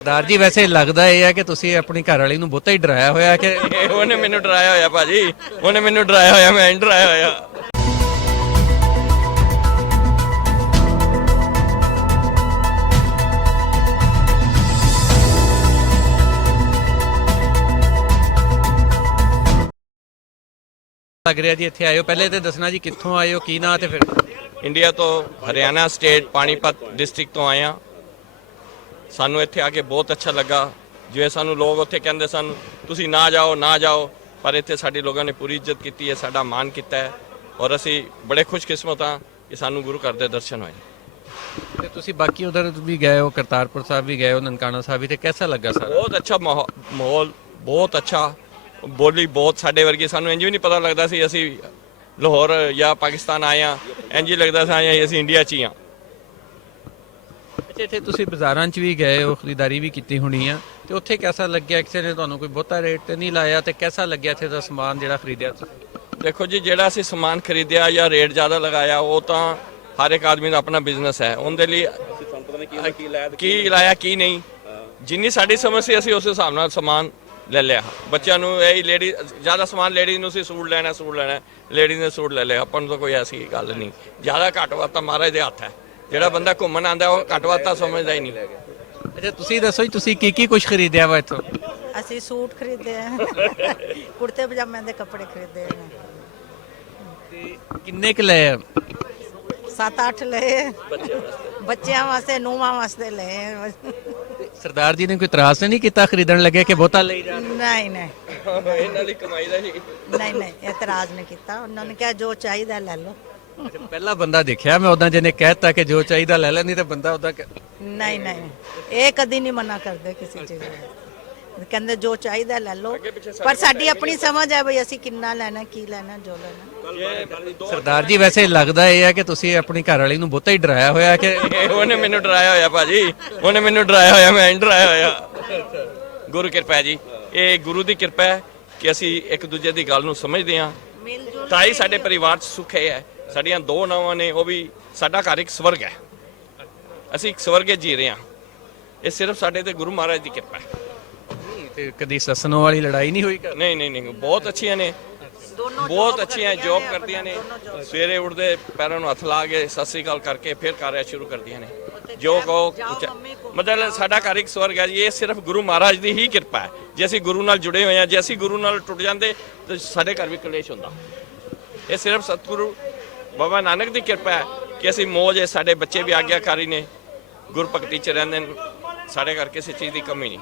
ਸਰਦਾਰ ਜੀ ਵੈਸੇ ਲੱਗਦਾ ਇਹ ਹੈ ਕਿ ਤੁਸੀਂ ਆਪਣੀ ਘਰ ਵਾਲੀ ਨੂੰ ਬਹੁਤਾ ਹੀ ਡਰਾਇਆ ਹੋਇਆ ਕਿ ਉਹਨੇ ਮੈਨੂੰ ਡਰਾਇਆ ਹੋਇਆ ਭਾਜੀ, ਉਹਨੇ ਮੈਨੂੰ ਡਰਾਇਆ ਹੋਇਆ, ਮੈਂ ਨਹੀਂ ਡਰਾਇਆ ਹੋਇਆ। ਲੱਗ ਰਿਹਾ ਜੀ ਇੱਥੇ ਆਇਓ, ਪਹਿਲੇ ਤੇ ਦੱਸਣਾ ਜੀ ਕਿੱਥੋਂ ਆਏ ਹੋ, ਕੀ ਨਾਂ ਤੇ ਫਿਰ। ਇੰਡੀਆ ਤੋਂ ਹਰਿਆਣਾ ਸਟੇਟ ਪਾਣੀਪਤ ਡਿਸਟ੍ਰਿਕਟ ਤੋਂ ਆਏ ਹਾਂ। ਸਾਨੂੰ ਇੱਥੇ ਆ ਕੇ ਬਹੁਤ ਅੱਛਾ ਲੱਗਾ। ਜਿਵੇਂ ਸਾਨੂੰ ਲੋਕ ਉੱਥੇ ਕਹਿੰਦੇ ਸਨ ਤੁਸੀਂ ਨਾ ਜਾਓ ਨਾ ਜਾਓ, ਪਰ ਇੱਥੇ ਸਾਡੇ ਲੋਕਾਂ ਨੇ ਪੂਰੀ ਇੱਜ਼ਤ ਕੀਤੀ ਹੈ, ਸਾਡਾ ਮਾਣ ਕੀਤਾ ਹੈ ਔਰ ਅਸੀਂ ਬੜੇ ਖੁਸ਼ਕਿਸਮਤ ਹਾਂ ਕਿ ਸਾਨੂੰ ਗੁਰੂ ਘਰ ਦੇ ਦਰਸ਼ਨ ਹੋਏ। ਤੇ ਤੁਸੀਂ ਬਾਕੀ ਉਧਰ ਵੀ ਗਏ ਹੋ, ਕਰਤਾਰਪੁਰ ਸਾਹਿਬ ਵੀ ਗਏ ਹੋ, ਨਨਕਾਣਾ ਸਾਹਿਬ ਵੀ, ਤੇ ਕਿਹਦਾ ਲੱਗਾ ਸਰ? ਬਹੁਤ ਅੱਛਾ ਮਾਹੌਲ, ਬਹੁਤ ਅੱਛਾ। ਬੋਲੀ ਬਹੁਤ ਸਾਡੇ ਵਰਗੀ, ਸਾਨੂੰ ਇੰਜ ਵੀ ਨਹੀਂ ਪਤਾ ਲੱਗਦਾ ਸੀ ਅਸੀਂ ਲਾਹੌਰ ਜਾਂ ਪਾਕਿਸਤਾਨ ਆਏ ਹਾਂ, ਇੰਜ ਹੀ ਲੱਗਦਾ ਸੀ ਅਸੀਂ ਇੰਡੀਆ 'ਚ ਹੀ ਹਾਂ। ਅੱਛਾ, ਇੱਥੇ ਤੁਸੀਂ ਬਾਜ਼ਾਰਾਂ 'ਚ ਵੀ ਗਏ ਹੋ, ਖਰੀਦਦਾਰੀ ਵੀ ਕੀਤੀ ਹੋਣੀ ਆ, ਤੇ ਉੱਥੇ ਕਿਹਦਾ ਲੱਗਿਆ? ਕਿਸੇ ਨੇ ਤੁਹਾਨੂੰ ਕੋਈ ਬਹੁਤਾ ਰੇਟ ਤੇ ਨਹੀਂ ਲਾਇਆ, ਤੇ ਕਿਹਦਾ ਲੱਗਿਆ ਇੱਥੇ ਦਾ ਸਮਾਨ ਜਿਹੜਾ ਖਰੀਦਿਆ ਤੁਸੀਂ? ਦੇਖੋ ਜੀ, ਜਿਹੜਾ ਅਸੀਂ ਸਮਾਨ ਖਰੀਦਿਆ ਜਾਂ ਰੇਟ ਜ਼ਿਆਦਾ ਲਗਾਇਆ, ਉਹ ਤਾਂ ਹਰ ਇੱਕ ਆਦਮੀ ਦਾ ਆਪਣਾ ਬਿਜ਼ਨਸ ਹੈ, ਉਹਦੇ ਲਈ ਕੀ ਲਾਇਆ ਕੀ ਨਹੀਂ, ਜਿੰਨੀ ਸਾਡੀ ਸਮਝ ਸੀ ਅਸੀਂ ਉਸ ਹਿਸਾਬ ਨਾਲ ਸਮਾਨ ਲੈ ਲਿਆ। ਬੱਚਿਆਂ ਨੂੰ ਇਹ ਲੇਡੀ ਜ਼ਿਆਦਾ ਸਮਾਨ, ਲੇਡੀ ਨੂੰ ਅਸੀਂ ਸੂਟ ਲੈਣਾ ਲੇਡੀ ਨੇ ਸੂਟ ਲੈ ਲਿਆ। ਆਪਾਂ ਨੂੰ ਤਾਂ ਕੋਈ ਐਸੀ ਗੱਲ ਨਹੀਂ। ਜ਼ਿਆਦਾ ਘੱਟ ਵੱਧ ਤਾਂ ਮਹਾਰਾਜ ਦੇ ਹੱਥ ਹੈ। ਜਿਹੜਾ ਬੰਦਾ ਘੁੰਮਣ ਆਉਂਦਾ ਉਹ ਘੱਟ ਵੱਧ ਤਾਂ ਸਮਝਦਾ ਹੀ ਨਹੀਂ। ਅੱਛਾ, ਤੁਸੀਂ ਦੱਸੋ ਜੀ, ਤੁਸੀਂ ਕੀ ਕੁਝ ਖਰੀਦਿਆ ਵਾ ਇੱਥੋਂ? ਅਸੀਂ ਸੂਟ ਖਰੀਦੇ ਆ, ਕੁੜਤੇ ਪਜਾਮਿਆਂ ਦੇ ਕੱਪੜੇ ਖਰੀਦੇ ਆ। ਤੇ ਕਿੰਨੇ ਕੁ ਲਏ? 7-8 ਲਏ, ਬੱਚਿਆਂ ਵਾਸਤੇ, ਨੂੰਹਾਂ ਵਾਸਤੇ ਲਏ। ਸਰਦਾਰ ਜੀ ਨੇ ਕੋਈ ਇਤਰਾਜ਼ ਨਹੀਂ ਕੀਤਾ ਖਰੀਦਣ ਲੱਗੇ ਕਿ ਬਹੁਤਾ ਲਈ ਜਾ? ਨਹੀਂ ਨਹੀਂ ਇਹਨਾਂ ਲਈ ਕਮਾਈ ਦਾ ਨਹੀਂ। ਨਹੀਂ ਇਤਰਾਜ਼ ਨਹੀਂ ਕੀਤਾ। ਉਹਨਾਂ ਨੇ ਕਿਹਾ ਜੋ ਚਾਹੀਦਾ ਲੈ ਲਓ। ਪਹਿਲਾ ਬੰਦਾ ਦੇਖਿਆ ਮੈਂ ਉਦਾਂ, ਜਿਹਨੇ ਕਹਿਤਾ ਕਿ ਜੋ ਚਾਹੀਦਾ ਲੈ ਲੈ, ਨਹੀਂ ਤੇ ਬੰਦਾ ਉਦਾਂ ਨਹੀਂ ਇਹ ਕਦੀ ਨਹੀਂ ਮਨਾ ਕਰਦੇ ਕਿਸੇ ਚੀਜ਼ ਨੂੰ। ਕਹਿੰਦੇ ਜੋ ਚਾਹੀਦਾ ਲੈ ਲਓ, ਪਰ ਸਾਡੀ ਆਪਣੀ ਸਮਝ ਹੈ ਬਈ ਅਸੀਂ ਕਿੰਨਾ ਲੈਣਾ, ਕੀ ਲੈਣਾ, ਜੋ ਲੈਣਾ। ਸਰਦਾਰ ਜੀ ਵੈਸੇ ਲੱਗਦਾ ਇਹ ਹੈ ਕਿ ਤੁਸੀਂ ਆਪਣੀ ਘਰ ਵਾਲੀ ਨੂੰ ਬਹੁਤਾ ਹੀ ਡਰਾਇਆ ਹੋਇਆ ਕਿ ਉਹਨੇ ਮੈਨੂੰ ਡਰਾਇਆ ਹੋਇਆ ਭਾਜੀ, ਉਹਨੇ ਮੈਨੂੰ ਡਰਾਇਆ ਹੋਇਆ, ਮੈਂ ਨਹੀਂ ਡਰਾਇਆ ਹੋਇਆ। ਗੁਰੂ ਕਿਰਪਾ ਹੈ ਜੀ, ਇਹ ਗੁਰੂ ਦੀ ਕਿਰਪਾ ਹੈ ਕਿ ਅਸੀਂ ਇੱਕ ਦੂਜੇ ਦੀ ਗੱਲ ਨੂੰ ਸਮਝਦੇ ਹਾਂ। ਤਾਂ ਹੀ ਸਾਡੇ ਪਰਿਵਾਰ 'ਚ ਸੁੱਖ ਹੈ। ਸਾਡੀਆਂ 2 ਨੌਵਾਂ ਨੇ, ਉਹ ਵੀ ਸਾਡਾ ਘਰ ਇੱਕ ਸਵਰਗ ਹੈ। ਅਸੀਂ ਇੱਕ ਸਵਰਗ ਜੀ ਰਹੇ ਹਾਂ। ਇਹ ਸਿਰਫ ਸਾਡੇ ਤੇ ਗੁਰੂ ਮਹਾਰਾਜ ਦੀ ਕਿਰਪਾ ਹੈ। ਤੇ ਕਦੀ ਸੱਸਨੋਂ ਵਾਲੀ ਲੜਾਈ ਨਹੀਂ ਹੋਈ? ਨਹੀਂ, ਬਹੁਤ ਅੱਛੀਆਂ ਨੇ, ਬਹੁਤ ਅੱਛੀਆਂ ਜੌਬ ਕਰਦੀਆਂ ਨੇ। ਸਵੇਰੇ ਉੱਠਦੇ ਪੈਰਾਂ ਨੂੰ ਹੱਥ ਲਾ ਕੇ ਸਤਿ ਸ੍ਰੀ ਅਕਾਲ ਕਰਕੇ ਫਿਰ ਕਾਰਿਆ ਸ਼ੁਰੂ ਕਰਦੀਆਂ ਨੇ। ਜੋ ਕਹੋ ਮਤਲਬ ਸਾਡਾ ਘਰ ਇੱਕ ਸਵਰਗ ਹੈ ਜੀ। ਇਹ ਸਿਰਫ ਗੁਰੂ ਮਹਾਰਾਜ ਦੀ ਹੀ ਕਿਰਪਾ ਹੈ। ਜੇ ਅਸੀਂ ਗੁਰੂ ਨਾਲ ਜੁੜੇ ਹੋਏ ਹਾਂ, ਜੇ ਅਸੀਂ ਗੁਰੂ ਨਾਲ ਟੁੱਟ ਜਾਂਦੇ ਤਾਂ ਸਾਡੇ ਘਰ ਵੀ ਕਲੇਸ਼ ਹੁੰਦਾ। ਇਹ ਸਿਰਫ ਸਤਿਗੁਰੂ ਬਾਬਾ ਨਾਨਕ ਦੀ ਕਿਰਪਾ ਹੈ ਕਿ ਅਸੀਂ ਮੌਜ ਹੈ। ਸਾਡੇ ਬੱਚੇ ਵੀ ਆਗਿਆਕਾਰੀ ਨੇ, ਗੁਰਭਗਤੀ 'ਚ ਰਹਿੰਦੇ ਨੇ। ਸਾਡੇ ਘਰ ਕਿਸੇ ਚੀਜ਼ ਦੀ ਕਮੀ ਨਹੀਂ।